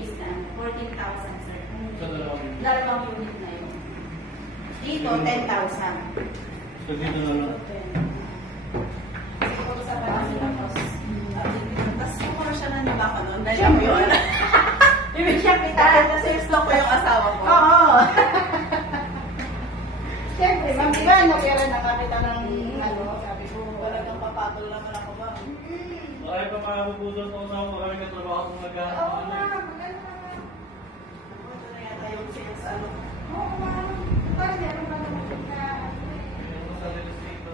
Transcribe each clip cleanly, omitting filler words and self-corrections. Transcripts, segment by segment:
phase na, 14,000 sir. Sa dalawang. Dalawang unit na yun. Dito, 10,000. So dito na lang. Siguro sa balas na tapos. Tapos siguro siya na nabaka noon. Dahil Siyempre. ako yun. Ibig siya kita. Kasi stalk ko yung asawa ko. Oo. Siyempre, ma'am, di ba, nakira nakakita ng ano, sabi ko, Talagang papatol naman ako ba? Ay, pa makapupusan ko sa mga kami trabaho kung naghahanap. oo, ma'am, ano naman. Ito na yata yung sales ano. Oo, ma'am. Parang meron pa naman na, Sa real estate na.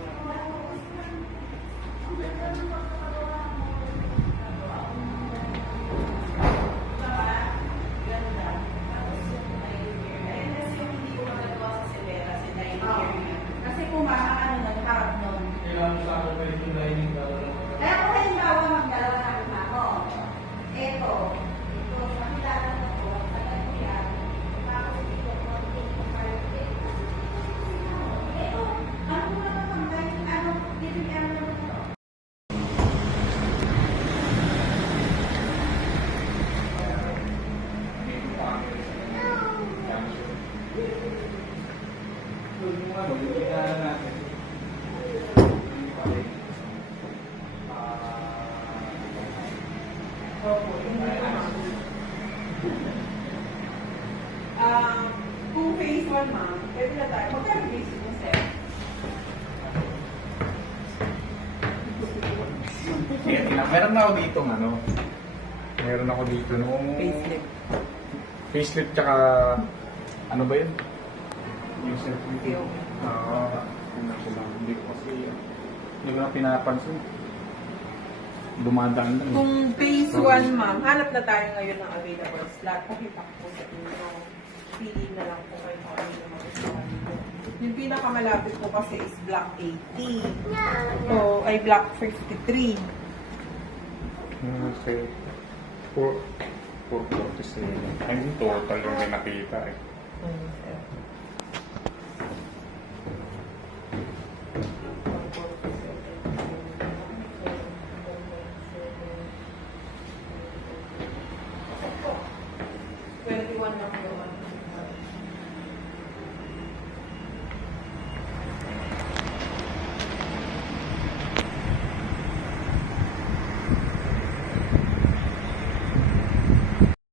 Ganda. Tapos yung dining area. Ayun kasi yung hindi ko magagawa sa Silera, si dining area. Kasi kung ano nun, harap nun. Kailangan sa akin pa yung dining ka. kaya kung halimbawa magdalawa na lima ako, eto, makilala mo ko, tagal ko yan, tapos dito, konting comparative. Eto, ano mo naman pang dining, ano, living area mo to? Kung phase 1 ma'am, pwede na tayo. Magkano phase 2 sir? Meron na ako dito ano. Meron ako dito nung Facelift. facelift tsaka ano ba yun? Yung self-review. Yung. Hindi ko kasi hindi ko na pinapansin. Dumadaan lang. Kung phase 1, ma'am, hanap na tayo ngayon ng available slot. Pakita ko po sa inyo. Pili na lang po kayo kung ano yung magustuhan niyo. Yung pinakamalapit po kasi is block 80. Ito ay block 53. Okay. 447. Ay, total yung may nakita eh.